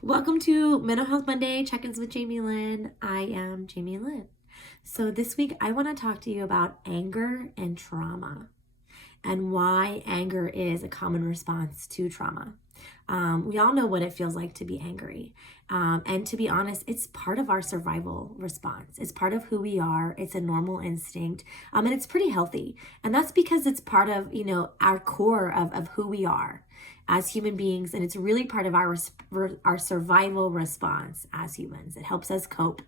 Welcome to Mental Health Monday Check-ins with Jamie Lynn. I am Jamie Lynn. So this week I want to talk to you about anger and trauma and why anger is a common response to trauma. We all know what it feels like to be angry. And to be honest, it's part of our survival response. It's part of who we are. It's a normal instinct. And it's pretty healthy. And that's because it's part of, our core of who we are as human beings. And it's really part of our survival response as humans. It helps us cope.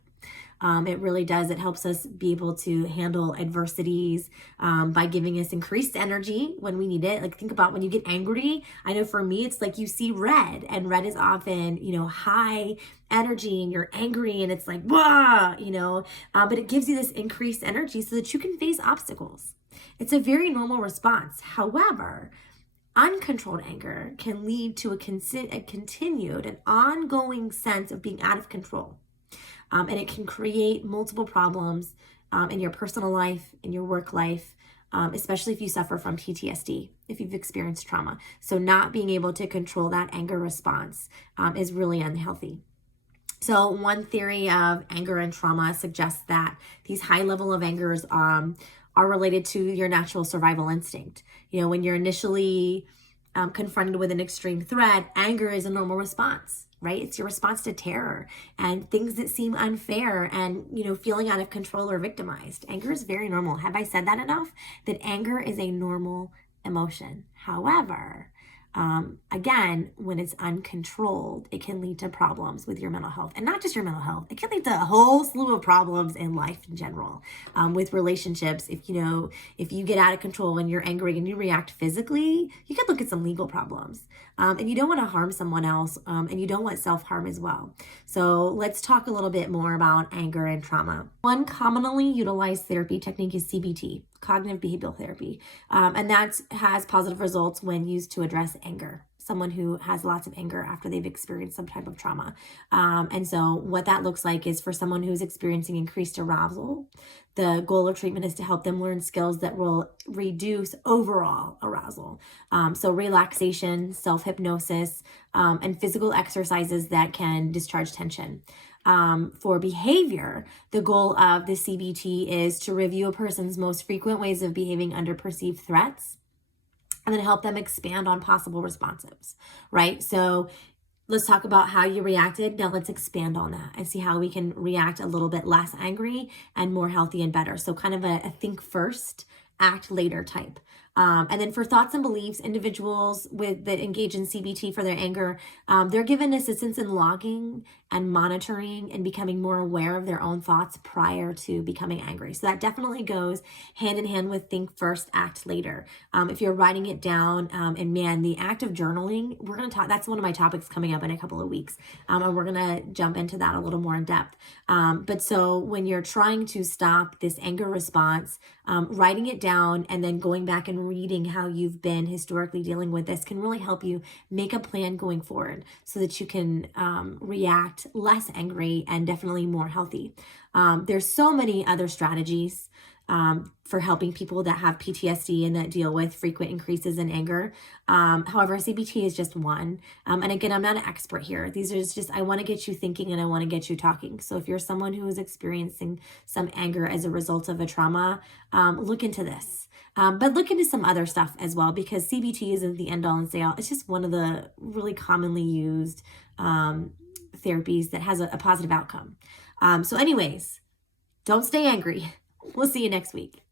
It really does. It helps us be able to handle adversities by giving us increased energy when we need it. Like, think about when you get angry. I know for me, it's like you see red, and red is often, high energy, and you're angry, and it's like, wah, but it gives you this increased energy so that you can face obstacles. It's a very normal response. However, uncontrolled anger can lead to a continued and ongoing sense of being out of control. And it can create multiple problems in your personal life, in your work life, especially if you suffer from PTSD, if you've experienced trauma. So not being able to control that anger response is really unhealthy. So one theory of anger and trauma suggests that these high level of angers are related to your natural survival instinct. When you're initially confronted with an extreme threat, anger is a normal response, right? It's your response to terror and things that seem unfair and, feeling out of control or victimized. Anger is very normal. Have I said that enough? That anger is a normal emotion. However, again, when it's uncontrolled, it can lead to problems with your mental health, and not just your mental health. It can lead to a whole slew of problems in life in general, with relationships. If you get out of control and you're angry and you react physically, you could look at some legal problems. And you don't want to harm someone else, and you don't want self-harm as well. So let's talk a little bit more about anger and trauma. One commonly utilized therapy technique is CBT, cognitive behavioral therapy, and that has positive results when used to address anger. Someone who has lots of anger after they've experienced some type of trauma. And so what that looks like is for someone who's experiencing increased arousal, the goal of treatment is to help them learn skills that will reduce overall arousal. So relaxation, self-hypnosis, and physical exercises that can discharge tension. For behavior, the goal of the CBT is to review a person's most frequent ways of behaving under perceived threats, and then help them expand on possible responses, right? So let's talk about how you reacted. Now let's expand on that and see how we can react a little bit less angry and more healthy and better. So kind of a think first, act later type. And then for thoughts and beliefs, individuals that engage in CBT for their anger, they're given assistance in logging and monitoring and becoming more aware of their own thoughts prior to becoming angry. So that definitely goes hand in hand with think first, act later. If you're writing it down, and man, the act of journaling, we're going to talk, that's one of my topics coming up in a couple of weeks. And we're going to jump into that a little more in depth. But so when you're trying to stop this anger response, writing it down and then going back and reading how you've been historically dealing with this can really help you make a plan going forward so that you can react less angry and definitely more healthy. There's so many other strategies for helping people that have PTSD and that deal with frequent increases in anger. However, CBT is just one. And again, I'm not an expert here. These are just, I want to get you thinking and I want to get you talking. So if you're someone who is experiencing some anger as a result of a trauma, look into this. But look into some other stuff as well, because CBT isn't the end all and say all. It's just one of the really commonly used therapies that has a positive outcome. So anyways, don't stay angry. We'll see you next week.